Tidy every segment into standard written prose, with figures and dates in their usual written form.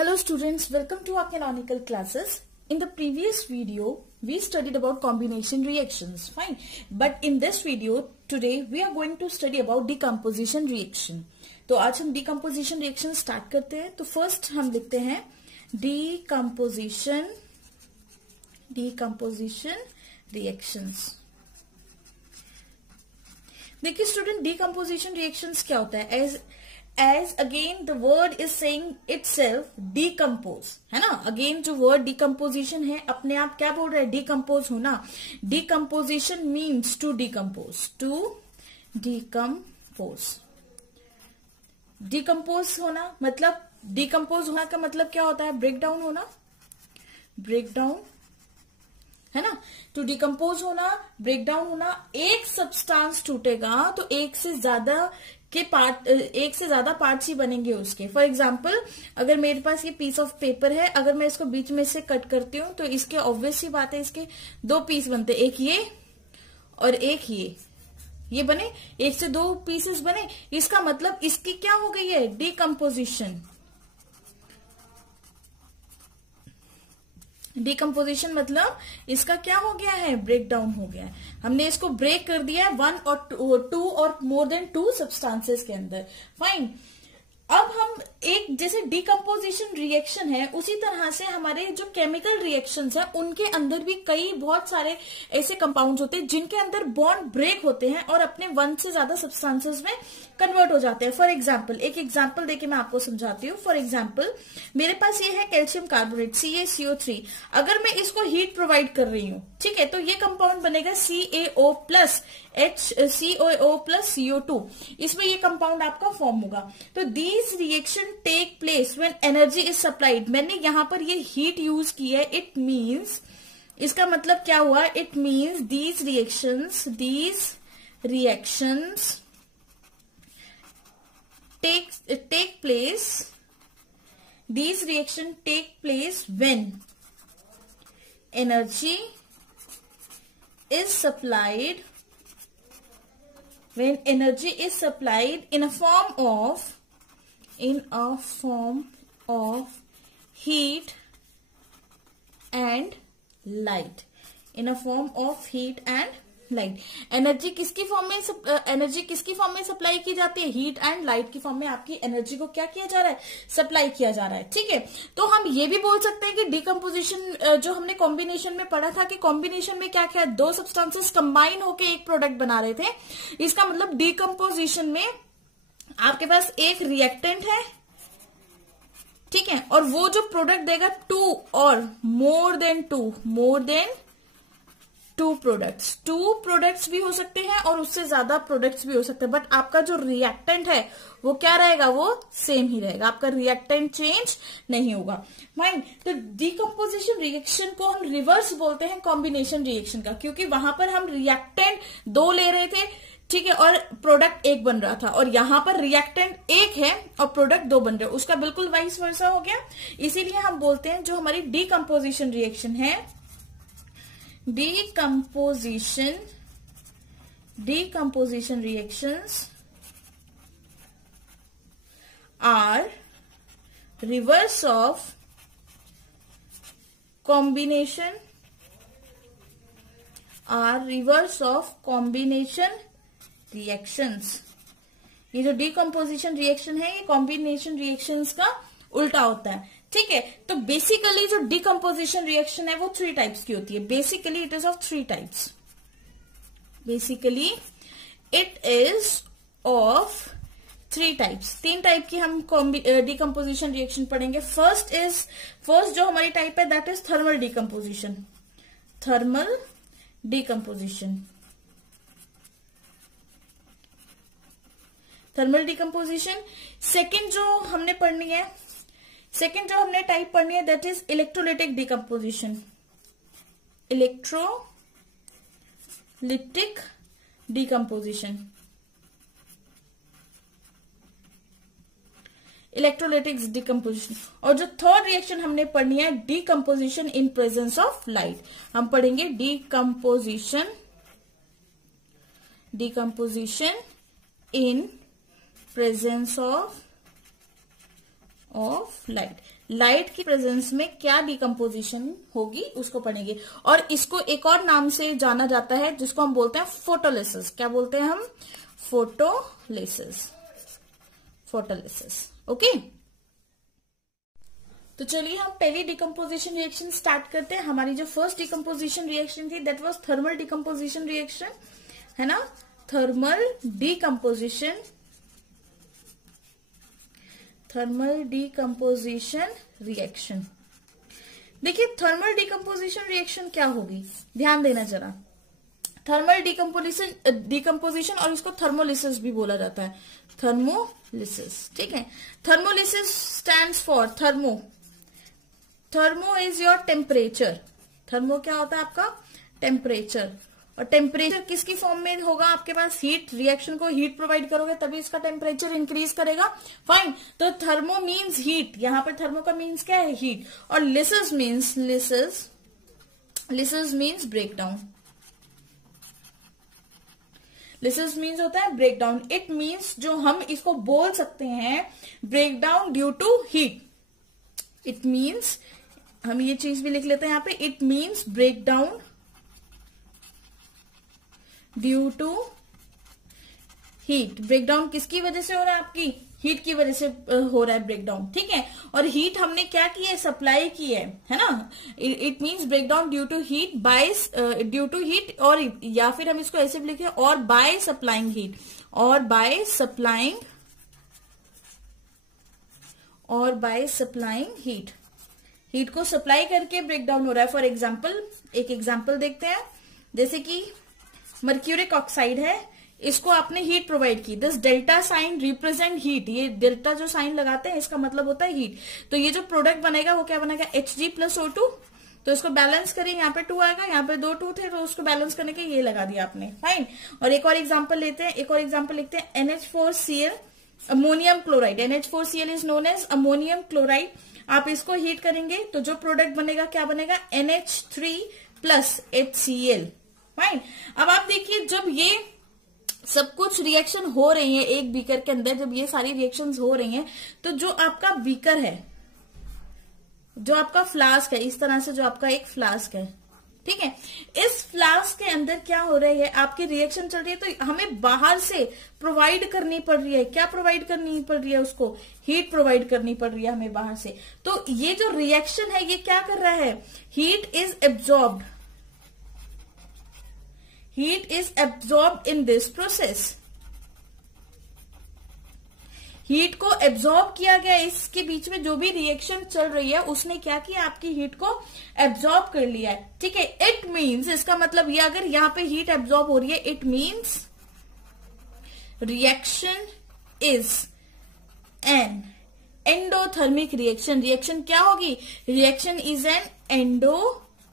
Hello students, welcome to our canonical classes. In the previous video, we studied about combination reactions, fine. But in this video, today we are going to study about decomposition reaction. तो आज हम decomposition reaction start करते हैं. तो first हम लिखते हैं decomposition reactions. देखिए स्टूडेंट, decomposition reactions क्या होता है? As again the word is saying itself, decompose, है ना. अगेन जो word decomposition है अपने आप क्या बोल रहा है? decompose होना. decomposition means to decompose. decompose होना मतलब, decompose होना का मतलब क्या होता है? breakdown होना, breakdown है ना. टू डिकम्पोज होना, ब्रेकडाउन होना. एक सब्सटेंस टूटेगा तो एक से ज्यादा पार्ट्स ही बनेंगे उसके. फॉर एग्जाम्पल, अगर मेरे पास ये पीस ऑफ पेपर है, अगर मैं इसको बीच में से कट करती हूँ तो इसके ऑब्वियस सी बात है, इसके दो पीस बनते, एक ये और एक ये बने, एक से दो पीसेस बने. इसका मतलब इसकी क्या हो गई है? डिकम्पोजिशन. डिकम्पोजिशन मतलब इसका क्या हो गया है? ब्रेकडाउन हो गया है. हमने इसको ब्रेक कर दिया है वन और टू और मोर देन टू सब्सटेंसेस के अंदर. फाइन. अब हम एक जैसे डिकम्पोजिशन रिएक्शन है, उसी तरह से हमारे जो केमिकल रिएक्शंस है उनके अंदर भी कई बहुत सारे ऐसे कंपाउंड्स होते हैं जिनके अंदर बॉन्ड ब्रेक होते हैं और अपने वन से ज्यादा सब्सटेंसेस में कन्वर्ट हो जाते हैं. फॉर एग्जाम्पल, एक एग्जाम्पल देके मैं आपको समझाती हूँ. फॉर एग्जाम्पल, मेरे पास ये है कैल्शियम कार्बोनेट CaCO3. अगर मैं इसको हीट प्रोवाइड कर रही हूँ, ठीक है, तो ये कंपाउंड बनेगा CaO plus COO plus CO2. इसमें ये कंपाउंड आपका फॉर्म होगा. तो these reaction take place when energy is supplied. मैंने यहां पर ये हीट यूज की है. इट मीन्स, इसका मतलब क्या हुआ? It means these reactions take place when energy is supplied in a form of heat and light. Energy किसकी फॉर्म में सप्लाई की जाती है? हीट एंड लाइट की फॉर्म में आपकी एनर्जी को क्या किया जा रहा है? सप्लाई किया जा रहा है. ठीक है. तो हम ये भी बोल सकते हैं कि डिकम्पोजिशन, जो हमने कॉम्बिनेशन में पढ़ा था कि कॉम्बिनेशन में क्या क्या, दो सब्सटेंसेस कंबाइन होकर एक प्रोडक्ट बना रहे थे. इसका मतलब डिकम्पोजिशन में आपके पास एक रिएक्टेंट है, ठीक है, और वो जो प्रोडक्ट देगा टू और मोर देन टू प्रोडक्ट्स भी हो सकते हैं और उससे ज्यादा प्रोडक्ट्स भी हो सकते हैं. बट आपका जो रिएक्टेंट है वो क्या रहेगा? वो सेम ही रहेगा. आपका रिएक्टेंट चेंज नहीं होगा. फाइन. तो डिकम्पोजिशन रिएक्शन को हम रिवर्स बोलते हैं कॉम्बिनेशन रिएक्शन का, क्योंकि वहां पर हम रिएक्टेंट दो ले रहे थे, ठीक है, और प्रोडक्ट एक बन रहा था, और यहां पर रिएक्टेंट एक है और प्रोडक्ट दो बन रहे हैं. उसका बिल्कुल वाइस वर्सा हो गया. इसीलिए हम बोलते हैं जो हमारी डिकम्पोजिशन रिएक्शन है, decomposition reactions are reverse of combination reactions. ये जो decomposition reaction है, ये combination reactions का उल्टा होता है. ठीक है. तो बेसिकली जो डिकम्पोजिशन रिएक्शन है वो 3 टाइप्स की होती है. Basically it is of 3 types. तीन टाइप की हम डिकम्पोजिशन रिएक्शन पढ़ेंगे. फर्स्ट जो हमारी टाइप है that is thermal decomposition. Second जो हमने टाइप पढ़नी है दैट इज इलेक्ट्रोलिटिक डिकम्पोजिशन. और जो थर्ड रिएक्शन हमने पढ़नी है decomposition in presence of light. हम पढ़ेंगे decomposition in presence of light. Light की प्रेजेंस में क्या डिकम्पोजिशन होगी उसको पढ़ेंगे। और इसको एक और नाम से जाना जाता है जिसको हम बोलते हैं फोटोलिसिस। क्या बोलते हैं हम? फोटोलिसिस। फोटोलिसिस। ओके, तो चलिए हम पहली डिकम्पोजिशन रिएक्शन स्टार्ट करते हैं। हमारी जो फर्स्ट डिकम्पोजिशन रिएक्शन थी that was thermal decomposition reaction, है ना? Thermal decomposition reaction. देखिए थर्मल डिकम्पोजिशन रिएक्शन क्या होगी, ध्यान देना जरा। थर्मल डिकम्पोजिशन और इसको थर्मोलिसिस भी बोला जाता है, थर्मोलिसिस। ठीक है, thermolysis stands for thermo. Thermo is your temperature. Thermo क्या होता है आपका? टेम्परेचर। और टेम्परेचर किसकी फॉर्म में होगा आपके पास? हीट। रिएक्शन को हीट प्रोवाइड करोगे तभी इसका टेम्परेचर इंक्रीज करेगा। फाइन, तो थर्मो मीन्स हीट। यहां पर थर्मो का मीन्स क्या है? हीट। और lysis means breakdown. Lysis means होता है ब्रेकडाउन। इट मीन्स जो हम इसको बोल सकते हैं breakdown due to heat. It means, हम ये चीज भी लिख लेते हैं यहां पे, it means breakdown due to heat. Breakdown किसकी वजह से हो रहा है? आपकी हीट की वजह से हो रहा है ब्रेकडाउन। ठीक है, और हीट हमने क्या की है? सप्लाई की है ना? It means breakdown due to heat by due to heat, और या फिर हम इसको ऐसे भी लिखे और बाय सप्लाइंग हीट, और बाय सप्लाइंग हीट। हीट को सप्लाई करके ब्रेकडाउन हो रहा है। फॉर एग्जाम्पल, एक एग्जाम्पल देखते हैं। जैसे कि मर्क्यूरिक ऑक्साइड है, इसको आपने हीट प्रोवाइड की। This delta sign represent heat. ये डेल्टा जो साइन लगाते हैं इसका मतलब होता है हीट। तो ये जो प्रोडक्ट बनेगा वो क्या बनेगा? Hg+O2। तो इसको बैलेंस करें, यहाँ पे 2 आएगा, यहाँ पे 2 2 थे, तो उसको बैलेंस करने के ये लगा दिया आपने। फाइन, और एक और एग्जाम्पल लेते हैं। एक और एग्जाम्पल लिखते हैं, NH4Cl ammonium chloride. NH4Cl is known as ammonium chloride. आप इसको हीट करेंगे तो जो प्रोडक्ट बनेगा क्या बनेगा? NH3+HCl। फाइन, अब आप देखिए जब ये सब कुछ रिएक्शन हो रही है एक बीकर के अंदर, जब ये सारी रिएक्शंस हो रही हैं, तो जो आपका बीकर है, जो आपका फ्लास्क है, इस तरह से जो आपका एक फ्लास्क है, ठीक है, इस फ्लास्क के अंदर क्या हो रही है? आपकी रिएक्शन चल रही है, तो हमें बाहर से प्रोवाइड करनी पड़ रही है। क्या प्रोवाइड करनी पड़ रही है? उसको हीट प्रोवाइड करनी पड़ रही है हमें बाहर से। तो ये जो रिएक्शन है ये क्या कर रहा है? Heat is absorbed. Heat is absorbed in this process. Heat को एब्जॉर्ब किया गया। इसके बीच में जो भी रिएक्शन चल रही है उसने क्या किया? आपकी हीट को एब्जॉर्ब कर लिया है। ठीक है, इट मीन्स, इसका मतलब ये, अगर यहां पे हीट एब्जॉर्ब हो रही है, it means reaction is an endothermic reaction. Reaction क्या होगी? Reaction is an endothermic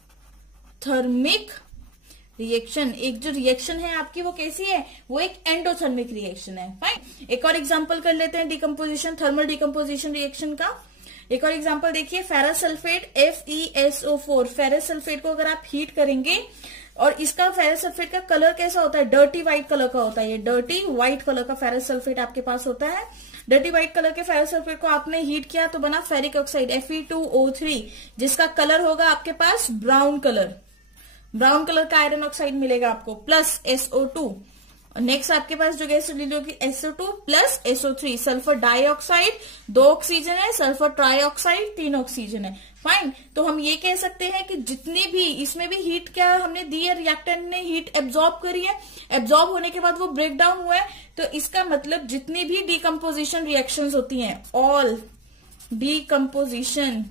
reaction. एक जो रिएक्शन है आपकी वो कैसी है? वो एक एंडोथर्मिक रिएक्शन है। फाइन, एक और एग्जांपल कर लेते हैं डिकम्पोजिशन, थर्मल डिकम्पोजिशन रिएक्शन का। एक और एग्जांपल देखिए, ferrous sulphate FeSO4। Ferrous sulphate को अगर आप हीट करेंगे, और इसका फेरस सल्फेट का कलर कैसा होता है? डर्टी व्हाइट कलर का होता है। ये डर्टी व्हाइट कलर का फेरस सल्फेट आपके पास होता है। डर्टी व्हाइट कलर के फेरस सल्फेट को आपने हीट किया तो बना फेरिक ऑक्साइड Fe2O3, जिसका कलर होगा आपके पास ब्राउन कलर। ब्राउन कलर का आयरन ऑक्साइड मिलेगा आपको, प्लस SO2। नेक्स्ट आपके पास जो गैस होगी SO2 plus SO3। Sulphur dioxide 2 oxygen है, सल्फर ट्राइऑक्साइड 3 ऑक्सीजन है। फाइन, तो हम ये कह सकते हैं कि जितनी भी इसमें भी हीट क्या हमने दी है, रिएक्टेंट ने हीट एब्जॉर्ब करी है। एब्जॉर्ब होने के बाद वो ब्रेक डाउन हुआ है, तो इसका मतलब जितनी भी डिकम्पोजिशन रिएक्शंस होती हैं, all decomposition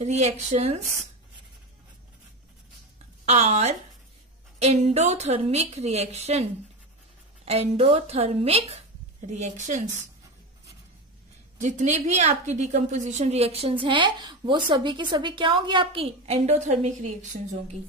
reactions are endothermic reactions। जितने भी आपकी डिकम्पोजिशन रिएक्शंस हैं वो सभी की सभी क्या होंगी? आपकी एंडोथर्मिक रिएक्शंस होंगी।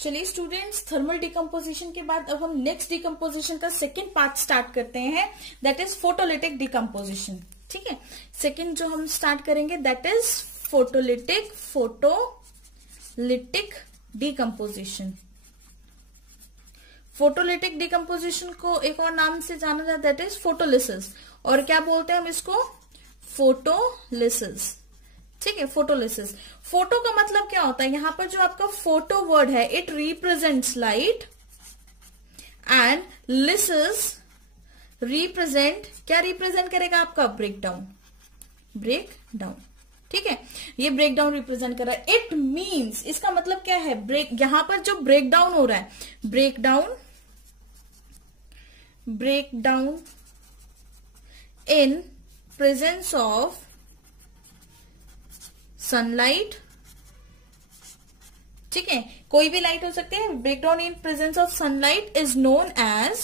चलिए स्टूडेंट्स, थर्मल डिकम्पोजिशन के बाद अब हम नेक्स्ट डिकम्पोजिशन का सेकेंड पार्ट स्टार्ट करते हैं, दैट इज फोटोलिटिक डिकम्पोजिशन। ठीक है, सेकेंड जो हम स्टार्ट करेंगे that is photolytic decomposition. Photolytic decomposition को एक और नाम से जाना जाता है, दैट इज फोटोलिसिस। और क्या बोलते हैं हम इसको? फोटोलिसिस। ठीक है, फोटोलिसिस। फोटो का मतलब क्या होता है? यहां पर जो आपका फोटो वर्ड है, it represents light and lysis represent, क्या रिप्रेजेंट करेगा आपका? ब्रेकडाउन। ब्रेकडाउन, ठीक है, ये ब्रेकडाउन रिप्रेजेंट कर रहा है। इट मीन्स, इसका मतलब क्या है? ब्रेक, यहां पर जो ब्रेकडाउन हो रहा है, breakdown in presence of sunlight. ठीक है, कोई भी लाइट हो सकती है। Breakdown in presence of sunlight is known as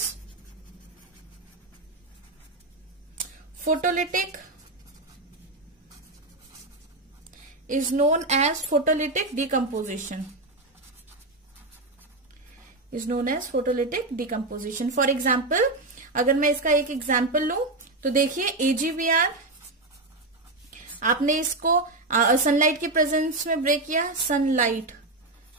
photolytic, is known as photolytic decomposition, is known as photolytic decomposition. For example, अगर मैं इसका एक एग्जाम्पल लूं तो देखिए, AGBR, आपने इसको सनलाइट की प्रेजेंस में ब्रेक किया,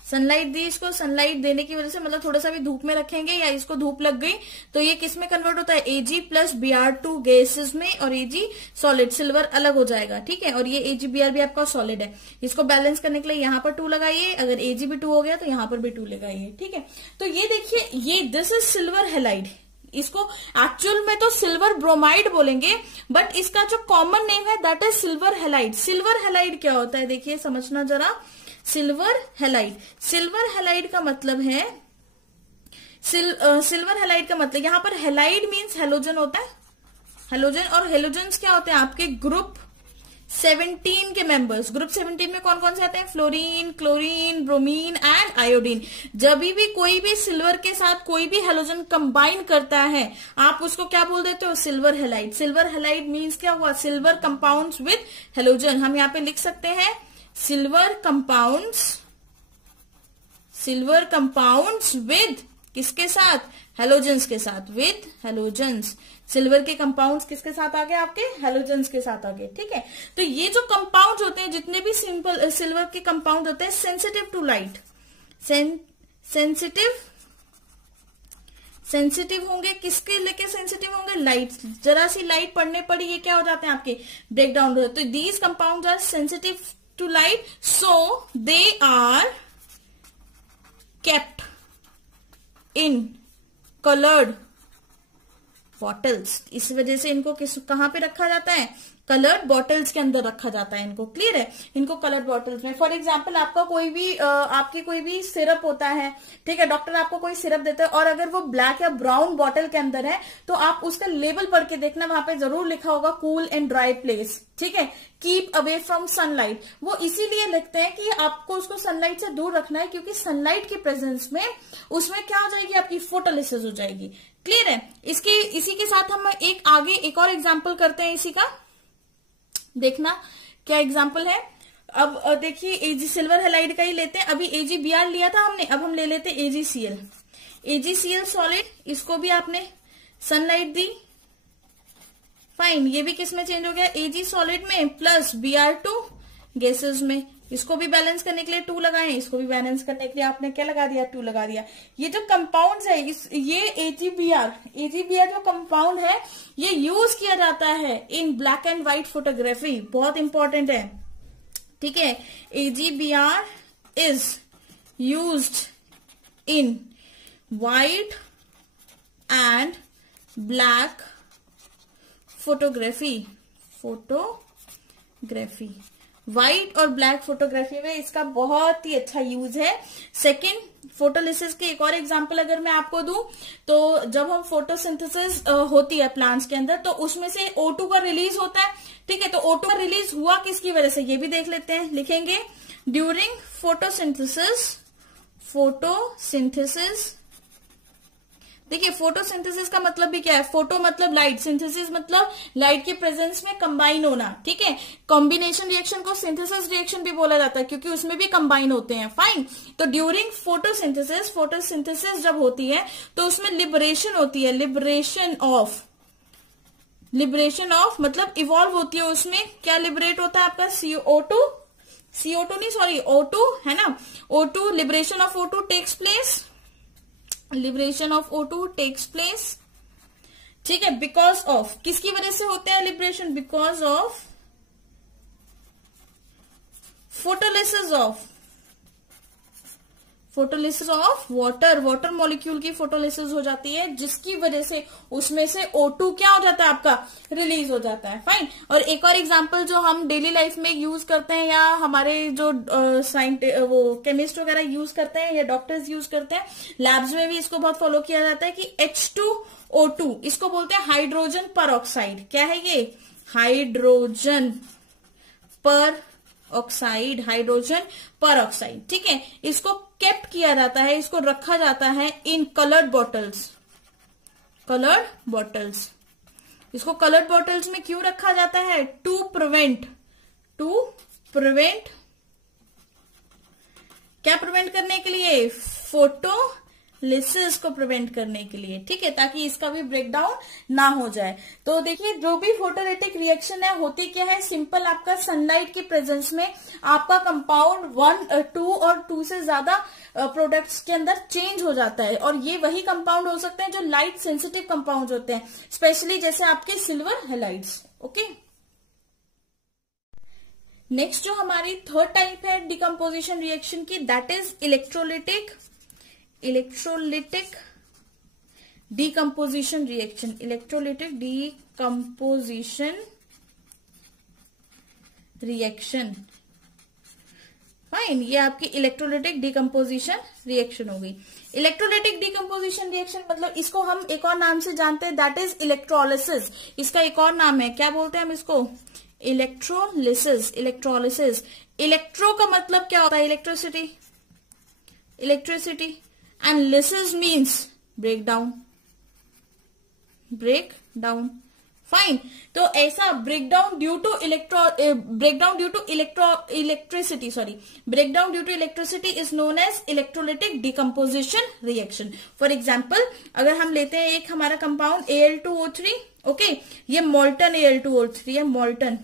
सनलाइट दी इसको, सनलाइट देने की वजह से मतलब थोड़ा सा भी धूप में रखेंगे या इसको धूप लग गई तो ये किस में कन्वर्ट होता है? Ag प्लस Br2 गैसेस में, और Ag सॉलिड, सिल्वर अलग हो जाएगा। ठीक है, और ये AgBr भी आपका सॉलिड है। इसको बैलेंस करने के लिए यहाँ पर 2 लगाइए, अगर Ag भी 2 हो गया तो यहाँ पर भी 2 लगाइए। ठीक है, तो ये देखिए, ये दिस इज सिल्वर हैलाइड। इसको एक्चुअल में तो सिल्वर ब्रोमाइड बोलेंगे, बट इसका जो कॉमन नेम है that is silver halide. Silver halide क्या होता है? देखिए, समझना जरा। सिल्वर हैलाइड, सिल्वर हैलाइड का मतलब है, सिल्वर हैलाइड का मतलब, यहां पर हैलाइड मीन्स हेलोजन होता है, हेलोजन। और हेलोजन्स क्या होते हैं? आपके ग्रुप 17 के मेंबर्स। ग्रुप 17 में कौन कौन से आते हैं? Fluorine, chlorine, bromine and iodine. जब भी कोई भी सिल्वर के साथ कोई भी हेलोजन कंबाइन करता है, आप उसको क्या बोल देते हो? Silver halide. Silver halide means क्या हुआ? Silver compounds with halogen. हम यहाँ पे लिख सकते हैं सिल्वर कंपाउंड्स विद किसके साथ? हेलोजेंस के साथ, विद हेलोजेंस। सिल्वर के कंपाउंड्स किसके साथ आ गए? आपके हेलोजेंस के साथ आ गए। ठीक है, तो ये जो कंपाउंड होते हैं, जितने भी सिंपल सिल्वर के कंपाउंड होते हैं, सेंसिटिव टू लाइट, सेंसिटिव होंगे। किसके लेके सेंसिटिव होंगे? लाइट। जरा सी लाइट पड़ने पड़ी ये क्या हो जाते हैं? आपके ब्रेकडाउन हो जाते हैं। तो these compound are sensitive to light, so they are kept in colored bottles. इस वजह से इनको कहां पे रखा जाता है? कलर्ड बॉटल्स के अंदर रखा जाता है इनको। क्लियर है? इनको कलर्ड बॉटल्स में। फॉर एग्जाम्पल, आपका कोई भी आपकी कोई भी सिरप होता है, ठीक है, डॉक्टर आपको कोई सिरप देता है और अगर वो ब्लैक या ब्राउन बॉटल के अंदर है तो आप उसका लेबल पढ़ के देखना, वहां पे जरूर लिखा होगा कूल एंड ड्राई प्लेस। ठीक है, कीप अवे फ्रॉम सनलाइट। वो इसीलिए लिखते हैं कि आपको उसको सनलाइट से दूर रखना है, क्योंकि सनलाइट की प्रेजेंस में उसमें क्या हो जाएगी? आपकी फोटोलिसिस हो जाएगी। क्लियर है? इसी के साथ हम एक और एग्जाम्पल करते हैं इसी का। देखना क्या एग्जाम्पल है। अब देखिए, एजी सिल्वर हैलाइड का ही लेते हैं। अभी AgBr लिया था हमने, अब हम ले लेते हैं AgCl। AgCl सॉलिड, इसको भी आपने सनलाइट दी, फाइन। ये भी किस में चेंज हो गया? Ag सॉलिड में प्लस Br2 गैसेस में। इसको भी बैलेंस करने के लिए 2 लगाए, इसको भी बैलेंस करने के लिए आपने क्या लगा दिया? 2 लगा दिया। ये जो कंपाउंड्स है, ये AgBr जो कंपाउंड है, ये यूज किया जाता है इन ब्लैक एंड व्हाइट फोटोग्राफी। बहुत इंपॉर्टेंट है। ठीक है, AgBr is used in white and black photography. White और ब्लैक फोटोग्राफी में इसका बहुत ही अच्छा यूज है। सेकंड, फोटोलिसिस के एक और एग्जांपल अगर मैं आपको दूं तो जब हम फोटोसिंथेसिस होती है प्लांट्स के अंदर, तो उसमें से O2 का रिलीज होता है। ठीक है, तो O2 का रिलीज हुआ किसकी वजह से? ये भी देख लेते हैं, लिखेंगे ड्यूरिंग फोटोसिंथेसिस। देखिए, फोटोसिंथेसिस का मतलब भी क्या है? फोटो मतलब लाइट, सिंथेसिस मतलब लाइट के प्रेजेंस में कंबाइन होना। ठीक है, कॉम्बिनेशन रिएक्शन को सिंथेसिस रिएक्शन भी बोला जाता है, क्योंकि उसमें भी कंबाइन होते हैं। फाइन, तो ड्यूरिंग फोटोसिंथेसिस जब होती है तो उसमें लिबरेशन होती है। लिबरेशन ऑफ मतलब इवॉल्व होती है। उसमें क्या लिबरेट होता है? आपका O2 है ना। O2 liberation of O2 takes place liberation of O2 takes place, ठीक है, बिकॉज ऑफ, किसकी वजह से होता है liberation? Because of photolysis of water, water molecule की फोटोलिसिस हो जाती है, जिसकी वजह से उसमें से O2 क्या हो जाता है आपका? रिलीज हो जाता है। फाइन। और एक और एग्जांपल जो हम डेली लाइफ में यूज करते हैं, या हमारे जो वो केमिस्ट वगैरह यूज करते हैं, या डॉक्टर्स यूज करते हैं, लैब्स में भी इसको बहुत फॉलो किया जाता है कि H2O2, इसको बोलते हैं हाइड्रोजन पर ऑक्साइड। क्या है ये? हाइड्रोजन पर ऑक्साइड, हाइड्रोजन पर ऑक्साइड, ठीक है। इसको केप्ट किया जाता है, इसको रखा जाता है इन कलर्ड बॉटल्स, इसको कलर्ड बॉटल्स में क्यों रखा जाता है? टू प्रिवेंट क्या प्रिवेंट करने के लिए? फोटोलिसिस को प्रिवेंट करने के लिए, ठीक है, ताकि इसका भी ब्रेकडाउन ना हो जाए। तो देखिए, जो भी फोटोलिटिक रिएक्शन है, होती क्या है? सिंपल आपका सनलाइट के प्रेजेंस में आपका कंपाउंड 1, 2 और 2 से ज्यादा प्रोडक्ट्स के अंदर चेंज हो जाता है, और ये वही कंपाउंड हो सकते हैं जो लाइट सेंसिटिव कंपाउंड होते हैं, स्पेशली जैसे आपके सिल्वर हैलाइड्स। ओके, नेक्स्ट जो हमारी थर्ड टाइप है डिकम्पोजिशन रिएक्शन की, that is electrolytic decomposition reaction. Electrolytic decomposition reaction, fine, ये आपकी इलेक्ट्रोलिटिक डिकम्पोजिशन रिएक्शन हो गई। इलेक्ट्रोलिटिक डिकम्पोजिशन रिएक्शन मतलब इसको हम एक और नाम से जानते हैं, दैट इज इलेक्ट्रोलिसिस। इसका एक और नाम है, क्या बोलते हैं हम इसको? इलेक्ट्रोलिसिस। इलेक्ट्रो का मतलब क्या होता है? Electricity, and lysis means breakdown. Fine. तो ऐसा breakdown due to electricity is known as electrolytic decomposition reaction. For example, अगर हम लेते हैं एक हमारा कंपाउंड Al2O3, ओके, ये मोल्टन Al2O3 है, मोल्टन।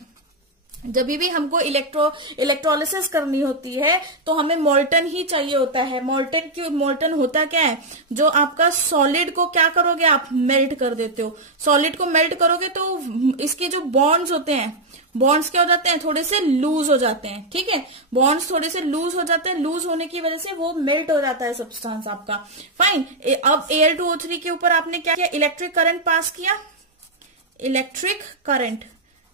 जब भी हमको इलेक्ट्रोलिसिस करनी होती है तो हमें मोल्टन ही चाहिए होता है। मोल्टन होता क्या है? जो आपका सॉलिड को क्या करोगे आप? मेल्ट कर देते हो। सॉलिड को मेल्ट करोगे तो इसके जो बॉन्ड्स होते हैं, बॉन्ड्स क्या हो जाते हैं? थोड़े से लूज हो जाते हैं, ठीक है, बॉन्ड्स थोड़े से लूज हो जाते हैं। लूज होने की वजह से वो मेल्ट हो जाता है सब्सटेंस आपका। फाइन। अब Al2O3 के ऊपर आपने क्या किया? इलेक्ट्रिक करंट पास किया।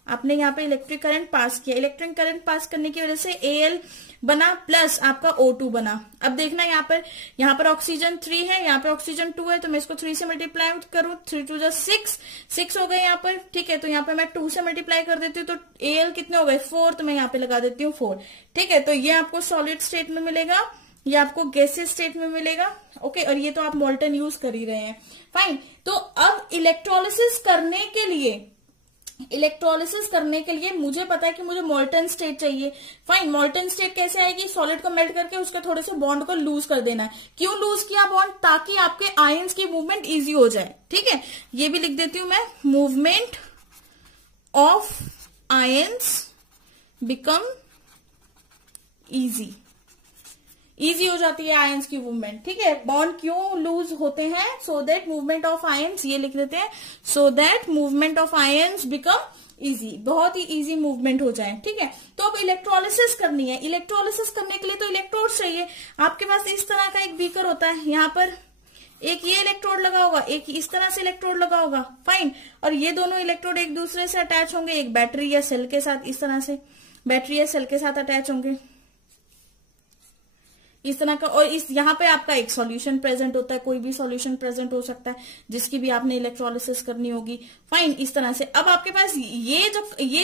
आपने यहाँ पे इलेक्ट्रिक करंट पास किया। इलेक्ट्रिक करंट पास करने की वजह से Al बना प्लस आपका O2 बना। अब देखना यहाँ पर ऑक्सीजन 3 है, यहाँ पे ऑक्सीजन 2 है, तो मैं इसको 3 से मल्टीप्लाई करूं, 3 2 6 हो गए यहाँ पर, ठीक है। तो यहाँ पे मैं 2 से मल्टीप्लाई कर देती हूँ, तो Al कितने हो गए? 4, तो मैं यहाँ पे लगा देती हूँ 4, ठीक है। तो ये आपको सॉलिड स्टेट में मिलेगा, ये आपको गैसियस स्टेट में मिलेगा, ओके। और ये तो आप मोल्टन यूज कर ही रहे हैं, फाइन। तो अब इलेक्ट्रोलिसिस करने के लिए मुझे पता है कि मुझे मोल्टन स्टेट चाहिए। फाइन। मोल्टन स्टेट कैसे आएगी? सॉलिड को मेल्ट करके उसके थोड़े से बॉन्ड को लूज कर देना है। क्यों लूज किया बॉन्ड? ताकि आपके आयंस की मूवमेंट इजी हो जाए, ठीक है। ये भी लिख देती हूं मैं, movement of ions become easy हो जाती है आयंस की मूवमेंट, ठीक है। बॉन्ड क्यों लूज होते हैं? So that movement of ions, ये लिख देते हैं, so that movement of ions become easy, बहुत ही इजी मूवमेंट हो जाए, ठीक है। तो अब इलेक्ट्रोलिसिस करनी है। इलेक्ट्रोलिसिस करने के लिए तो इलेक्ट्रोड चाहिए। आपके पास इस तरह का एक बीकर होता है, यहाँ पर एक ये इलेक्ट्रोड लगा होगा, एक इस तरह से इलेक्ट्रोड लगा होगा, फाइन। और ये दोनों इलेक्ट्रोड एक दूसरे से अटैच होंगे, एक बैटरी या सेल के साथ, इस तरह से बैटरी या सेल के साथ अटैच होंगे, इस तरह का। और इस यहाँ पे आपका एक सॉल्यूशन प्रेजेंट होता है, कोई भी सॉल्यूशन प्रेजेंट हो सकता है जिसकी भी आपने इलेक्ट्रोलिसिस करनी होगी, फाइन। इस तरह से अब आपके पास ये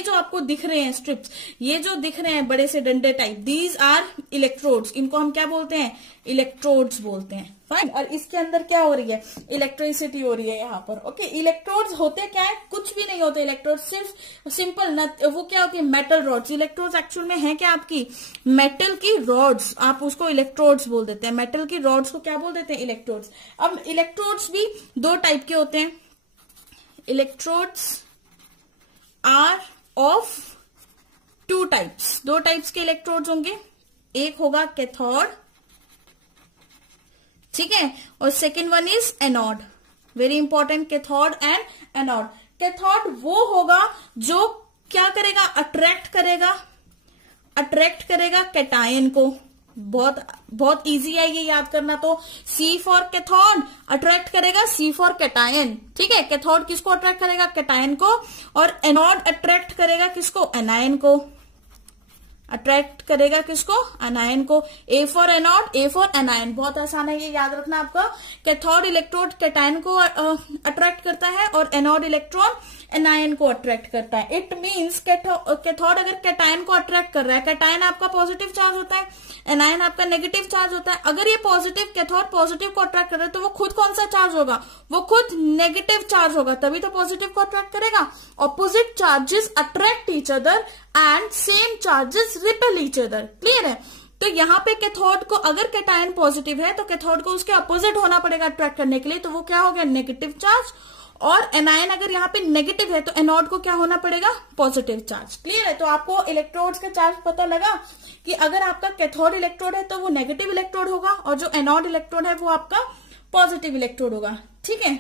जो आपको दिख रहे हैं स्ट्रिप्स, ये जो दिख रहे हैं बड़े से डंडे टाइप, दीज आर इलेक्ट्रोड्स। इनको हम क्या बोलते हैं? इलेक्ट्रोड्स बोलते हैं, फाइन। और इसके अंदर क्या हो रही है? इलेक्ट्रिसिटी हो रही है यहाँ पर, ओके। इलेक्ट्रोड्स होते क्या है? कुछ भी नहीं होते इलेक्ट्रोड्स, सिर्फ सिंपल वो क्या होती है? Metal rods. इलेक्ट्रोड्स एक्चुअल में है क्या? आपकी मेटल की रॉड्स, आप उसको इलेक्ट्रोड्स बोल देते हैं। मेटल की रॉड्स को क्या बोल देते हैं? इलेक्ट्रोड्स। अब इलेक्ट्रोड्स भी 2 टाइप के होते हैं। Electrodes are of 2 types, 2 types के इलेक्ट्रोड्स होंगे। एक होगा कैथोड, ठीक है, और second one is anode, very important, cathode and anode. Cathode वो होगा जो क्या करेगा, अट्रैक्ट करेगा कैटायन को। बहुत इजी है ये याद करना। तो C फॉर कैथोड अट्रैक्ट करेगा C फॉर कैटायन, ठीक है। कैथोड किसको अट्रैक्ट करेगा, कैटायन को, और एनोड अट्रैक्ट करेगा किसको, एनायन को, अट्रैक्ट करेगा किसको, एनायन को। A for anode, A for anion, बहुत आसान है ये याद रखना आपका। कैथोड इलेक्ट्रोड कैटायन को अट्रैक्ट करता है और एनोड इलेक्ट्रॉन एनायन को अट्रैक्ट करता है। इट मींस कैथोड अगर कैटायन को अट्रैक्ट कर रहा है, कैटायन आपका पॉजिटिव चार्ज होता है, एनायन आपका नेगेटिव चार्ज होता है। अगर ये पॉजिटिव कैथोड पॉजिटिव को अट्रैक्ट कर रहा है तो वो खुद कौन सा चार्ज होगा, वो खुद नेगेटिव चार्ज होगा, तभी तो पॉजिटिव को अट्रैक्ट करेगा। Opposite charges attract each other and same charges repel each other. Clear है। तो यहाँ पे कैथोड को अगर कैटायन पॉजिटिव है तो कैथोड को उसके अपोजिट होना पड़ेगा अट्रैक्ट करने के लिए, तो वो क्या हो गया, नेगेटिव चार्ज। और एनायन अगर यहाँ पे नेगेटिव है तो एनोड को क्या होना पड़ेगा, पॉजिटिव चार्ज। क्लियर है। तो आपको इलेक्ट्रोड्स का चार्ज पता लगा कि अगर आपका कैथोड इलेक्ट्रोड है तो वो नेगेटिव इलेक्ट्रोड होगा और जो एनोड इलेक्ट्रोड है वो आपका पॉजिटिव इलेक्ट्रोड होगा। ठीक है।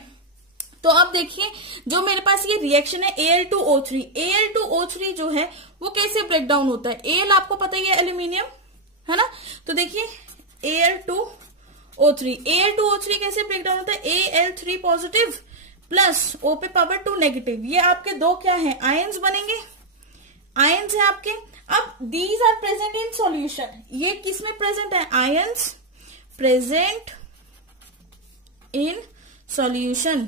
तो अब देखिए जो मेरे पास ये रिएक्शन है Al2O3, Al2O3 जो है वो कैसे ब्रेक डाउन होता है। Al आपको पता ही है एल्यूमिनियम, है ना। तो देखिए Al2O3 कैसे ब्रेक डाउन होता है, Al3 पॉजिटिव प्लस O पे पावर 2 नेगेटिव। ये आपके दो क्या है, आयंस बनेंगे, आयंस है आपके। अब these are present in solution, ये किस में प्रेजेंट है, ions present in solution,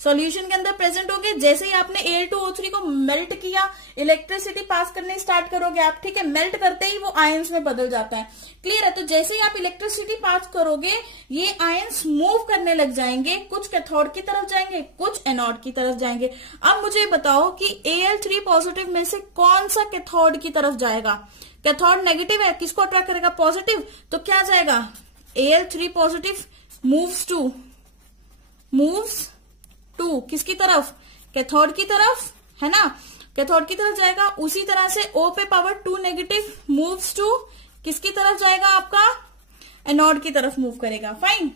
solution के अंदर प्रेजेंट होंगे। जैसे ही आपने Al2O3 को मेल्ट किया, इलेक्ट्रिसिटी पास करने स्टार्ट करोगे आप, ठीक है, मेल्ट करते ही वो आयंस में बदल जाता है। क्लियर है। तो जैसे ही आप इलेक्ट्रिसिटी पास करोगे ये आयंस मूव करने लग जाएंगे, कुछ कैथोड की तरफ जाएंगे, कुछ एनोड की तरफ जाएंगे। अब मुझे बताओ कि Al3 पॉजिटिव में से कौन सा कैथोड की तरफ जाएगा। कैथोड नेगेटिव है, किसको अट्रैक्ट करेगा, पॉजिटिव, तो क्या जाएगा, Al3 पॉजिटिव मूव्स टू किसकी तरफ, कैथोड की तरफ, है ना, कैथोड की तरफ जाएगा। उसी तरह से O पे पावर 2 नेगेटिव मूव्स टू किसकी तरफ जाएगा, आपका एनोड की तरफ मूव करेगा। फाइन,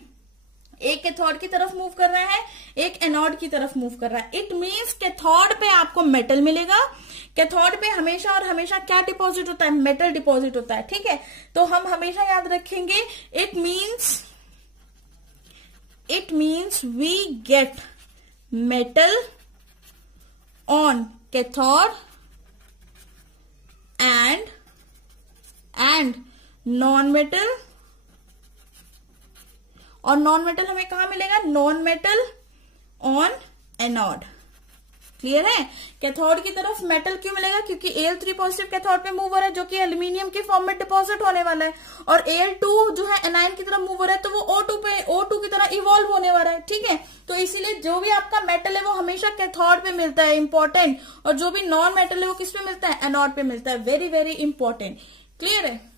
एक कैथोड की तरफ मूव कर रहा है, एक एनोड की तरफ मूव कर रहा है। इट मींस कैथोड पे आपको मेटल मिलेगा। कैथोड पे हमेशा और हमेशा क्या डिपॉजिट होता है, मेटल डिपॉजिट होता है। ठीक है। तो हम हमेशा याद रखेंगे it means we get metal on cathode and non-metal, और नॉन मेटल हमें कहा मिलेगा, non metal on anode. Clear है। कैथोड की तरफ मेटल क्यों मिलेगा, क्योंकि Al3 पॉजिटिव कैथोड पे मूव हो रहा है जो कि एल्यूमिनियम के फॉर्म में डिपॉजिट होने वाला है, और Al2 जो है एनायन की तरफ मूव हो रहा है तो वो O2 की तरह इवॉल्व होने वाला है। ठीक है। तो इसीलिए जो भी आपका मेटल है वो हमेशा कैथोड पे मिलता है, इंपॉर्टेंट, और जो भी नॉन मेटल है वो किस पे मिलता है, एनोड पे मिलता है। Very very important. क्लियर है।